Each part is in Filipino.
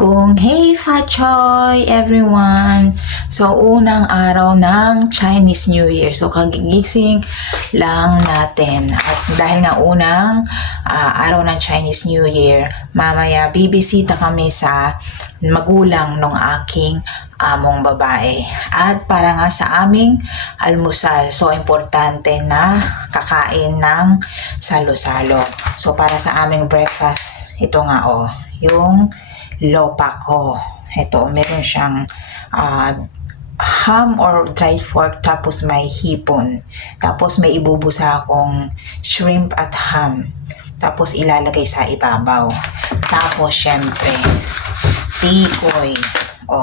Kung hey Fachoy everyone! So, unang araw ng Chinese New Year. So, kagigising lang natin. At dahil nga unang araw ng Chinese New Year, mamaya bibisita kami sa magulang ng aking among babae. At para nga sa aming almusal, so importante na kakain ng salo-salo. So, para sa aming breakfast, ito nga yung lopa ko. Ito, meron siyang ham or dried pork, tapos may hipon. Tapos may ibubusa akong shrimp at ham. Tapos ilalagay sa ibabaw. Tapos syempre, tikoy.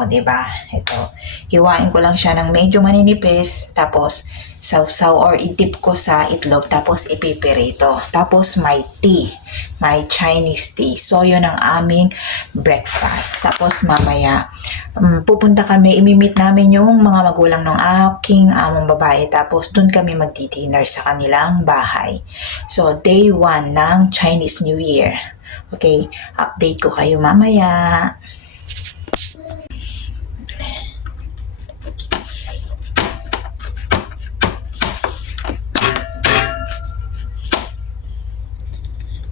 Diba? Ito. Hiwain ko lang siya ng medyo maninipis. Tapos, sausaw or itip ko sa itlog. Tapos, ipipirito. Tapos, may tea. May Chinese tea. So, yun ang aming breakfast. Tapos, mamaya, pupunta kami. Imimit namin yung mga magulang ng aking among babae. Tapos, dun kami magdi-dinner sa kanilang bahay. So, day 1 ng Chinese New Year. Okay? Update ko kayo mamaya.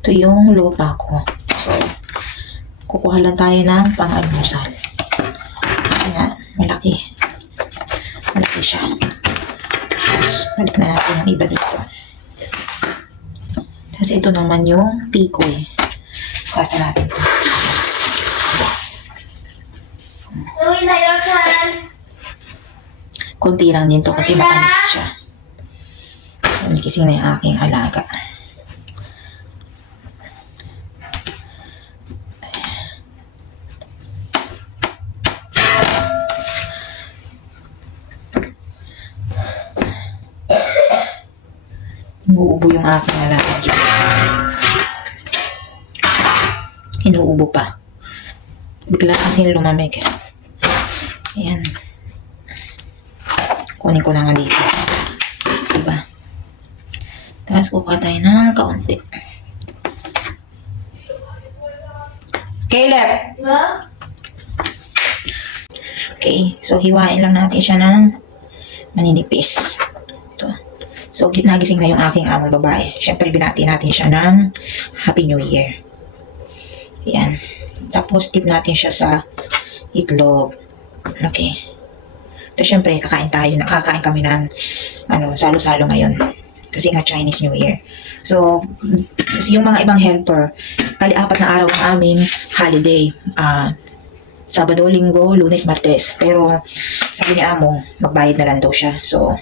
Ito yung lupa ko. So, kukuha lang tayo ng pang-almusal. Kasi nga, malaki. Malaki siya. Tapos, balik na natin yung iba dito. Tapos, ito naman yung tikoy. Kasa natin ito. Kunti lang din to kasi matamis siya. Kising na yung aking alaga. Inuubo yung aking alaga dyan. Inuubo pa. Bigla kasi lumamig. Ayan. Kunin ko na nga dito. Diba? Tapos kukuha tayo ng kaunti. Caleb! Okay. So, hiwain lang natin siya ng maninipis. Ito. So, nagising na yung aking among babae. Siyempre, binati natin siya ng Happy New Year. Ayan. Tapos, tip natin siya sa itlog. Okay. Tapos, siyempre, kakain kami ng salo-salo ngayon. Kasi nga, Chinese New Year. So, yung mga ibang helper, 4 na araw ang aming holiday. Sabado, Linggo, Lunes, Martes. Pero, sabi ni Amo, magbayad na lang daw siya. So,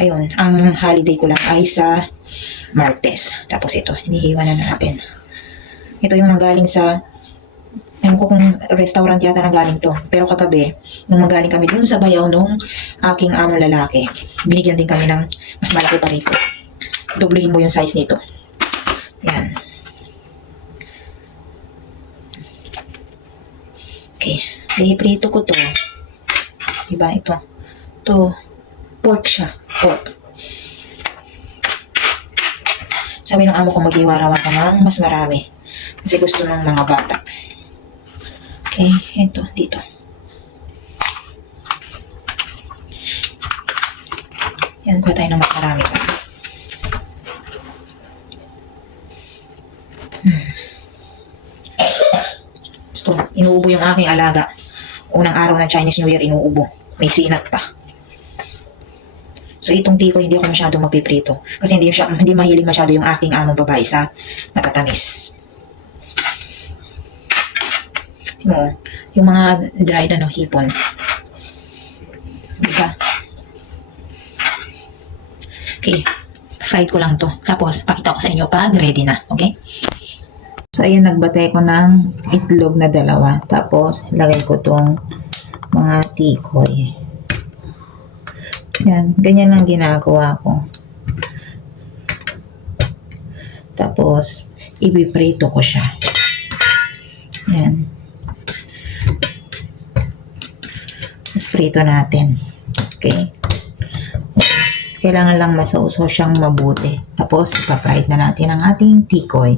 ayun, ang holiday ko lang ay sa Martes. Tapos ito, hinihiwa na natin. Ito yung nanggaling sa, ewan ko kung restaurant yata nanggaling to. Pero kagabi, nung manggaling kami dun sa bayaw nung aking among lalaki, binigyan din kami ng mas malaki pa rito. Doblehin mo yung size nito. Yan. Okay. Iprito ko to. Diba? Ito. Ito. Pork siya. Pork. Sabi ng amo ko mag-iwarawan ka ng mas marami. Kasi gusto ng mga bata. Okay. Ito. Dito. Yan. Kuha tayo ng mas marami pa. So, inuubo yung aking alaga. Unang araw ng Chinese New Year, inuubo. May sinat pa. So, itong tiko, hindi ako masyadong magpiprito. Kasi hindi mahilig masyado yung aking among babae sa matatamis. Mo, yung mga dried hipon. Diba? Okay. Fried ko lang to. Tapos, pakita ko sa inyo pag ready na. Okay? So, ayan, nagbatay ko ng itlog na 2. Tapos, lagay ko tong mga tikoy. Yan, ganyan lang ginagawa ko. Tapos, ibiprito ko siya. Yan. Tapos, prito natin. Okay? Kailangan lang masausaw siyang mabuti. Tapos, ipa-fried na natin ang ating tikoy.